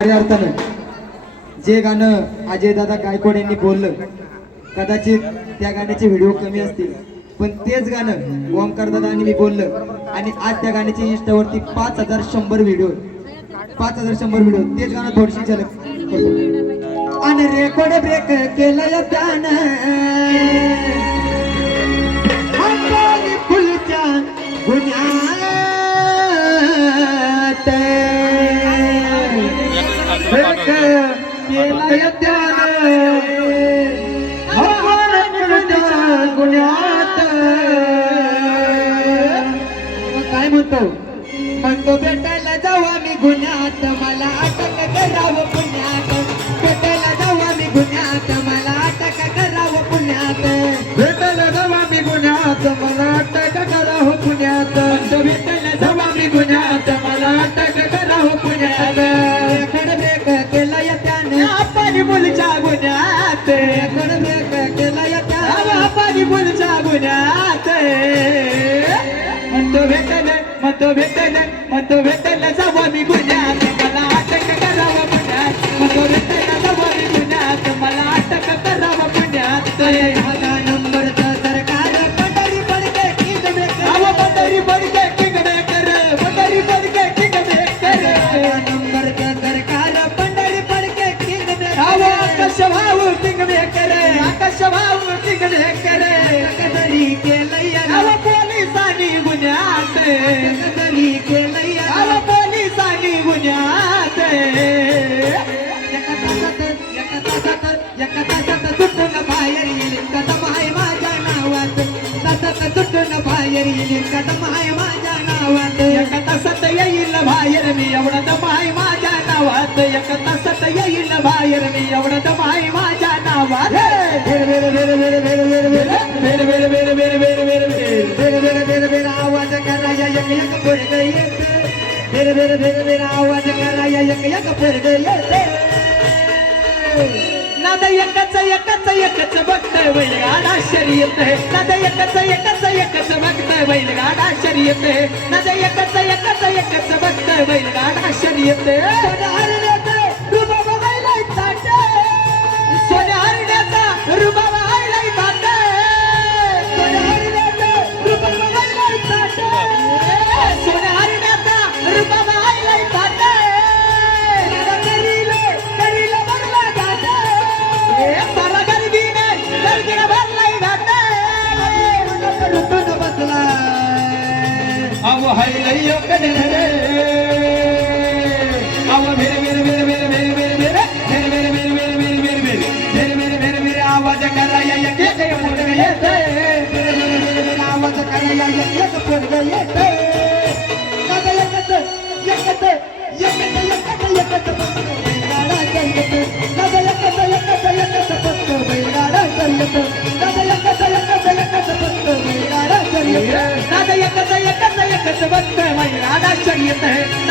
खऱ्या अर्थानं जे गाणं अजय दादा गायकवाड यांनी बोललं कदाचित त्या गाण्याचे व्हिडिओ कमी असतील पण तेच गाणं ओमकार दादा आणि मी बोललं आणि आज त्या गाण्याचे इंस्टावरती पाच हजार शंभर व्हिडिओ पाच हजार शंभर व्हिडिओ तेच गाणं थोडीशी झालं आणि रेकॉर्ड ब्रेक केलं त्यानं. केलं मग काय म्हणतो म्हणतो भेटायला जाऊ आम्ही गुन्ह्यात मला अटक करावं पुण्यात भेटायला जाऊ आम्ही गुन्ह्यात मला अटक करावं पुण्यात भेटायला जाऊ आम्ही गुन्ह्यात मला अटक करावं पुण्यात भेटायला जाऊ आम्ही गुन्ह्यात. मुलच्या गुन्ह्यात म्हणतो भेटले म्हणतो भेटले म्हणतो भेटले जाऊ आम्ही गुन्ह्यात मला अटक करावं पुण्यात? म्हणतो भेटले जाऊ आम्ही गुन्ह्यात मला अटक करावं पुण्यात भाऊ किंग बेकर आकाश भाऊ किंग बेकर कदरी केलंय अहो पोलिसांनी गुन्ह्यात. कदरी केलंय अहो पोलिसांनी गुन्ह्यात. एका तासात एका तासात एका तासात सुटून बाहेर येईल. कदम आहे माझ्या नावात. तासात सुटून बाहेर येईल. कदम आहे माझ्या नावात. एका तासात येईल बाहेर. मी एवढा दम आहे माझ्या नावात. एका तासात येईल बाहेर. मी एवढा दम आहे माझ्या एकच एकच एकच बघतोय बैलगाडा शर्यत नादा एकच एकच एकच बघतोय बैलगाडा शर्यत नादा एकच एकच एकच बघतोय बैलगाडा शर्यत सोन्या అవ హైలయ్య కడలరే అవ మెరి మెరి మెరి మెరి మెరి మెరి మెరి మెరి మెరి మెరి మెరి మెరి మెరి మెరి మెరి మెరి మెరి మెరి ఆవాజ కరయ్య యకే దేవుడు యకే మెరి మెరి మెరి ఆవాజ కరయ్య యకే దేవుడు యకే सबक है वही राधा शरीयत है